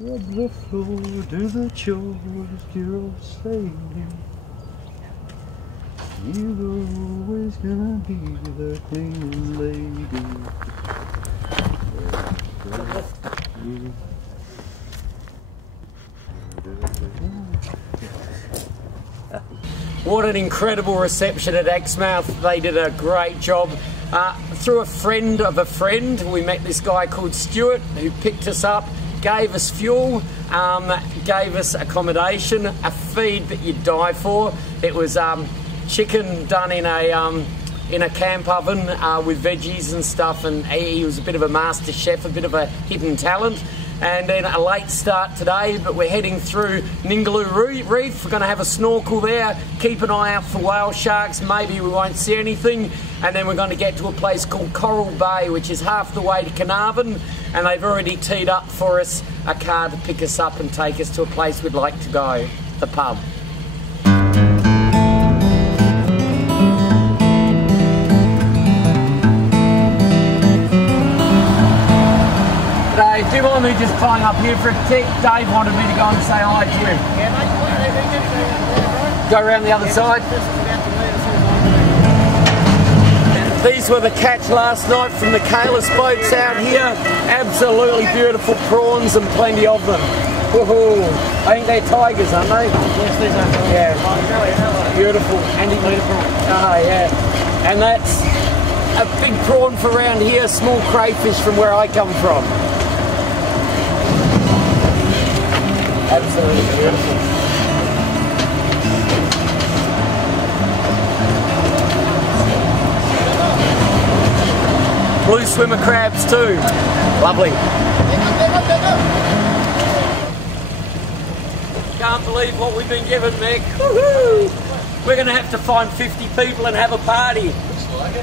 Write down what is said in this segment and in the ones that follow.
Rub the floor, do the chores, dear old lady. You were always gonna be the cleaning lady. What an incredible reception at Exmouth. They did a great job. Through a friend of a friend, we met this guy called Stuart who picked us up, gave us fuel, gave us accommodation, a feed that you'd die for. It was chicken done in a camp oven with veggies and stuff, and he was a bit of a master chef, a bit of a hidden talent. And then a late start today, but we're heading through Ningaloo Reef. We're going to have a snorkel there, keep an eye out for whale sharks, maybe we won't see anything, and then we're going to get to a place called Coral Bay, which is half the way to Carnarvon, and they've already teed up for us a car to pick us up and take us to a place we'd like to go, the pub. Do you mind me just flying up here for a tick? Dave wanted me to go and say hi to him. Yeah, mate, go around the other side. These were the catch last night from the Kalis boats out here. Absolutely beautiful prawns and plenty of them. Woohoo! I think they're tigers, aren't they? Yes, these are. Yeah. Beautiful. Andy prawn. Ah, yeah. And that's a big prawn for around here, small crayfish from where I come from. Absolutely beautiful. Blue swimmer crabs too. Lovely. Can't believe what we've been given, Mick. Woohoo! We're going to have to find 50 people and have a party.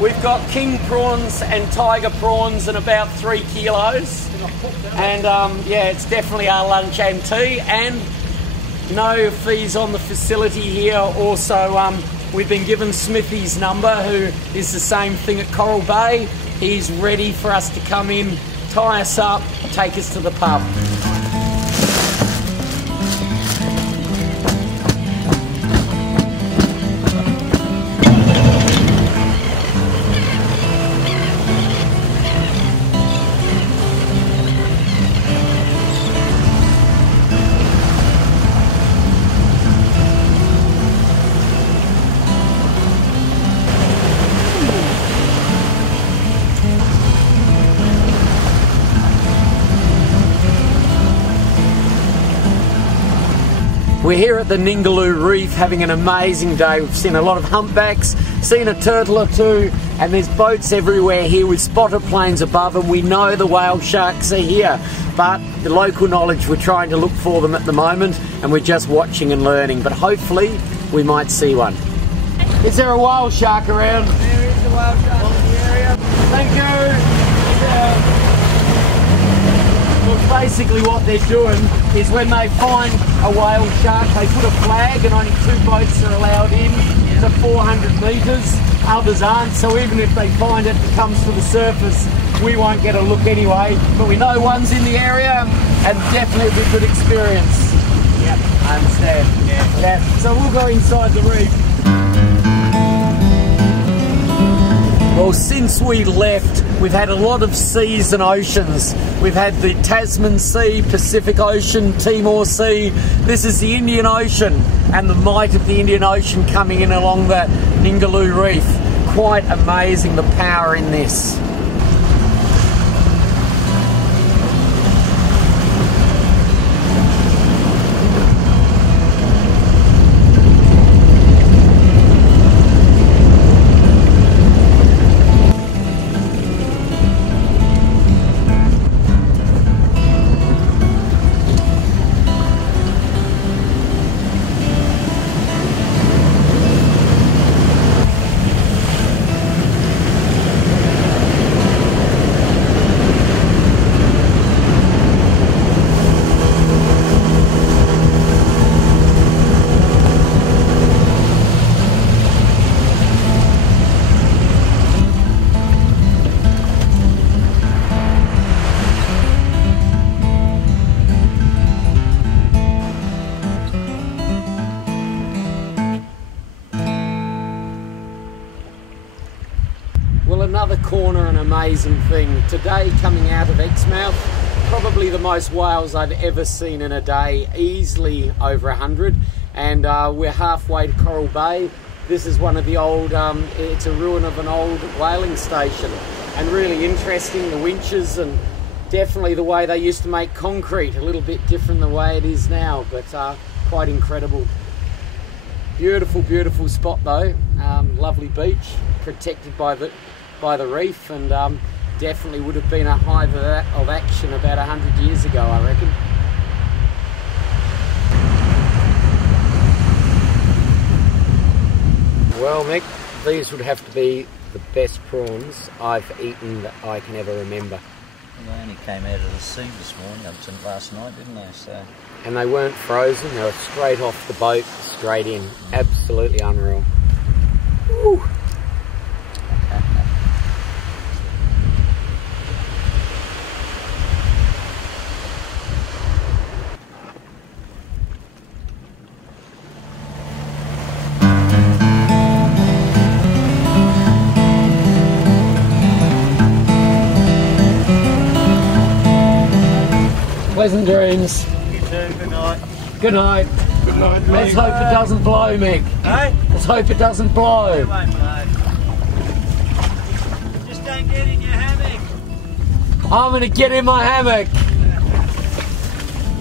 We've got king prawns and tiger prawns and about 3 kilos. And yeah, it's definitely our lunch and tea, and no fees on the facility here. Also, we've been given Smithy's number, who is the same thing at Coral Bay. He's ready for us to come in, tie us up, take us to the pub. We're here at the Ningaloo Reef having an amazing day. We've seen a lot of humpbacks, seen a turtle or two, and there's boats everywhere here with spotter planes above, and we know the whale sharks are here. But the local knowledge, we're trying to look for them at the moment, and we're just watching and learning, but hopefully we might see one. Is there a whale shark around? There is a whale shark in the area. Thank you. Well, basically what they're doing is when they find a whale shark, they put a flag, and only 2 boats are allowed in to 400 metres. Others aren't, so even if they find it comes to the surface, we won't get a look anyway. But we know one's in the area, and definitely a good experience. Yep, I understand. Yeah. So we'll go inside the reef. Well, since we left, we've had a lot of seas and oceans. We've had the Tasman Sea, Pacific Ocean, Timor Sea. This is the Indian Ocean, and the might of the Indian Ocean coming in along the Ningaloo Reef. Quite amazing, the power in this. amazing thing. Today, coming out of Exmouth, probably the most whales I've ever seen in a day, easily over 100. And we're halfway to Coral Bay. This is one of the old, it's a ruin of an old whaling station. And really interesting, the winches, and definitely the way they used to make concrete, a little bit different the way it is now, but quite incredible. Beautiful, beautiful spot though. Lovely beach, protected by the reef, and definitely would have been a hive of action about 100 years ago, I reckon. Well, Mick, these would have to be the best prawns I've eaten that I can ever remember. Well, they only came out of the sea this morning, last night, didn't they? So. And they weren't frozen, they were straight off the boat, straight in. Absolutely unreal. Woo. Pleasant dreams. You too, good night. Good night. Good night, mate. Let's hope it doesn't blow, Mick. Hey? Let's hope it doesn't blow. It won't blow. Just don't get in your hammock. I'm going to get in my hammock.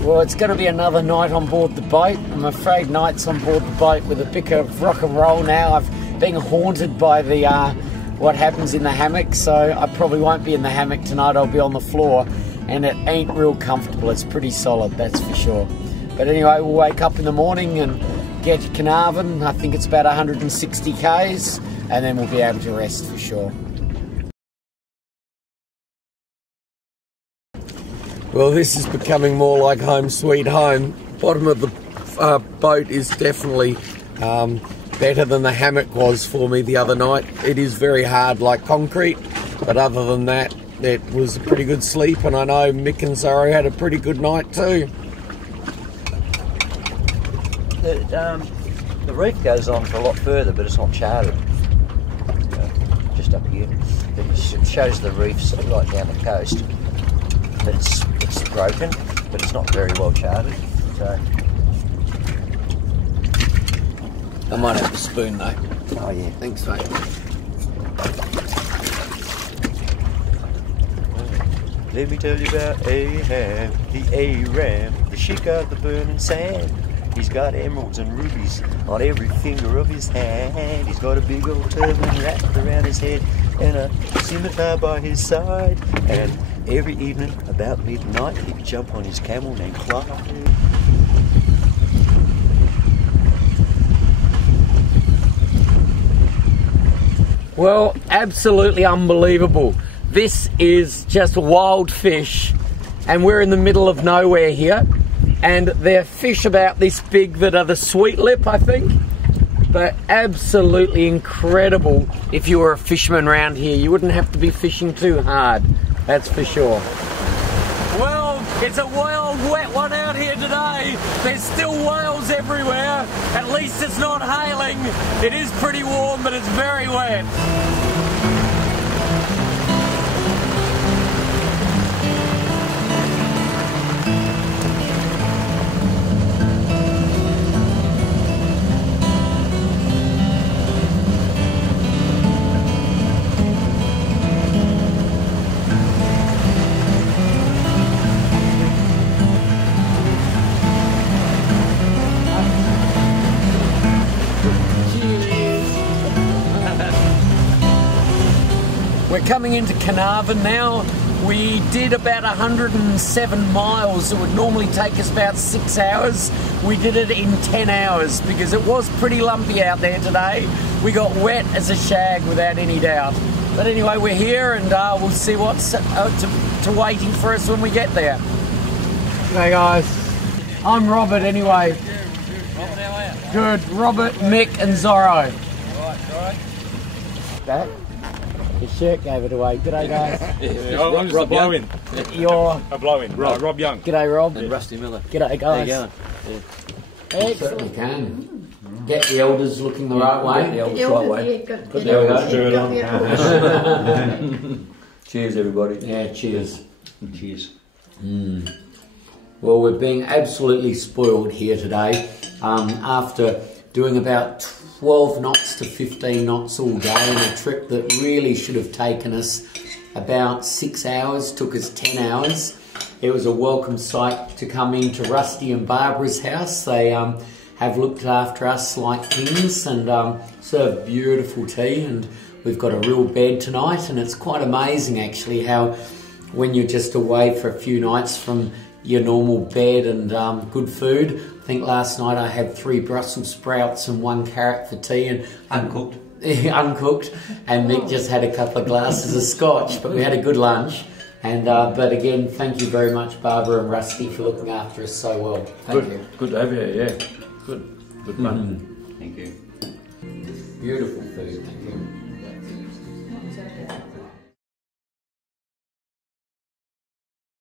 Well, it's going to be another night on board the boat. I'm afraid nights on board the boat with a bit of rock and roll now. I've been haunted by the what happens in the hammock, so I probably won't be in the hammock tonight. I'll be on the floor. And it ain't real comfortable. It's pretty solid, that's for sure. But anyway, we'll wake up in the morning and get to Carnarvon. I think it's about 160 k's, and then we'll be able to rest for sure. Well, this is becoming more like home sweet home. Bottom of the boat is definitely better than the hammock was for me the other night. It is very hard like concrete, but other than that, it was a pretty good sleep, and I know Mick and Zoe had a pretty good night too. The reef goes on for a lot further, but it's not charted. Just up here. It shows the reefs right down the coast. But it's broken, but it's not very well charted. So. I might have a spoon though. Oh yeah. Thanks, mate. Let me tell you about Ahab, the Aram, the sheik of the burning sand. He's got emeralds and rubies on every finger of his hand. He's got a big old turban wrapped around his head and a scimitar by his side. And every evening about midnight he'd jump on his camel named Clyde. Well, absolutely unbelievable. This is just wild fish, and we're in the middle of nowhere here, and they're fish about this big that are the sweet lip, I think. But absolutely incredible. If you were a fisherman around here, you wouldn't have to be fishing too hard, that's for sure. Well, it's a wild wet one out here today. There's still whales everywhere. At least it's not hailing. It is pretty warm, but it's very wet. We're coming into Carnarvon now. We did about 107 miles. It would normally take us about 6 hours. We did it in 10 hours because it was pretty lumpy out there today. We got wet as a shag without any doubt. But anyway, we're here, and we'll see what's to waiting for us when we get there. Hey guys, I'm Robert anyway. Robert, how are you? Good, Robert, Mick and Zorro. Alright. That? His shirt gave it away. G'day guys. I'm just a blow-in. You're A blow-in. Rob Young. G'day Rob. And Rusty Miller. G'day guys. How you going? Excellent. Can get the elders looking the right way. The elders right way. Put the elders shirt on. Cheers, everybody. Yeah, cheers. Cheers. Well, we're being absolutely spoiled here today. After doing about 12 knots to 15 knots all day in a trip that really should have taken us about 6 hours, took us 10 hours. It was a welcome sight to come into Rusty and Barbara's house. They have looked after us like kings and served beautiful tea, and we've got a real bed tonight, and it's quite amazing actually how when you're just away for a few nights from your normal bed and good food. I think last night I had 3 Brussels sprouts and 1 carrot for tea, and Uncooked. uncooked, and Mick just had a couple of glasses of scotch, but we had a good lunch. And but again, thank you very much, Barbara and Rusty, for looking after us so well. Thank you. Good to have you, yeah. Good fun. Beautiful.